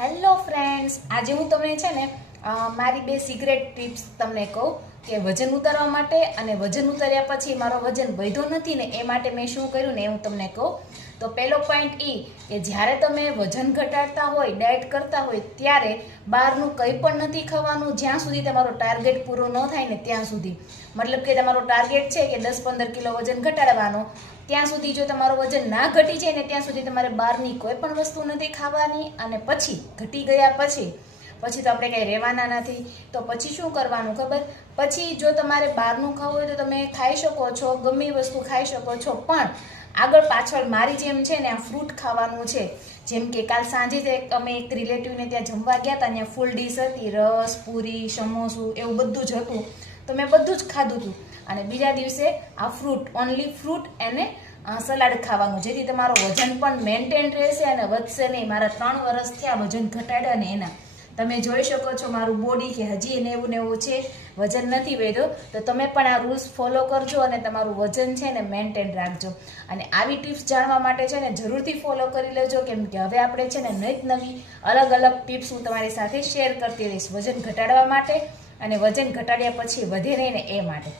Hello friends, આજે હું તમને છે ને મારી બે સિક્રેટ ટિપ્સ તમને કહું કે વજન ઉતારવા માટે અને વજન ઉતાર્યા પછી મારો વજન વધ્યો નથી ને એ માટે મેં શું કર્યું ને એ હું તમને કહું. તો પહેલો પોઈન્ટ એ કે જ્યારે તમે વજન ઘટાડતા હોય, ડાયટ કરતા હોય ત્યારે બહારનું કંઈ પણ નથી ખાવાનું જ્યાં સુધી તમારો ટાર્ગેટ પૂરો ન થાય ને ત્યાં સુધી. મતલબ કે તમારો ટાર્ગેટ છે કે 10-15 કિલો વજન ઘટાડવાનો, ત્યાં સુધી જો તમારું વજન ના ઘટી જાય ને ત્યાં સુધી તમારે બહારની કોઈ પણ વસ્તુ નથી ખાવાની. અને પછી ઘટી ગયા પછી તો આપણે કંઈ રહેવાના નથી. તો પછી શું કરવાનું ખબર? પછી જો તમારે બહારનું ખાવું હોય તો તમે ખાઈ શકો છો, ગમે એ વસ્તુ ખાઈ શકો છો, પણ આગળ પાછળ મારી જેમ છે ને આ ફ્રૂટ ખાવાનું છે. જેમ કે કાલ સાંજે જ અમે એક રિલેટિવને ત્યાં જમવા ગયા હતા, ત્યાં ફૂલ ડીશ હતી, રસ, પૂરી, સમોસું એવું બધું જ હતું. તો મેં બધું જ ખાધું હતું. અને બીજા દિવસે આ ફ્રૂટ, ઓનલી ફ્રૂટ અને સલાડ ખાવાનું, જેથી તમારો વજન પણ મેન્ટેન રહેશે અને વધશે નહીં. મારા 3 વર્ષ થયા વજન ઘટાડ્યા ને એના. તમે જોઈ શકો છો મારું બોડી કે હજી એવું ને એવું છે, વજન નથી વધ્યો. તો તમે પણ આ રૂલ્સ ફોલો કરજો અને તમારું વજન છે ને મેન્ટેન રાખજો. અને આવી ટિપ્સ જાણવા માટે છે ને જરૂરથી ફોલો કરી લેજો, કેમ કે હવે આપણે છે ને નવી અલગ અલગ ટિપ્સ હું તમારી સાથે શેર કરતી રહીશ, વજન ઘટાડવા માટે અને વજન ઘટાડ્યા પછી વધે નહીં ને એ માટે.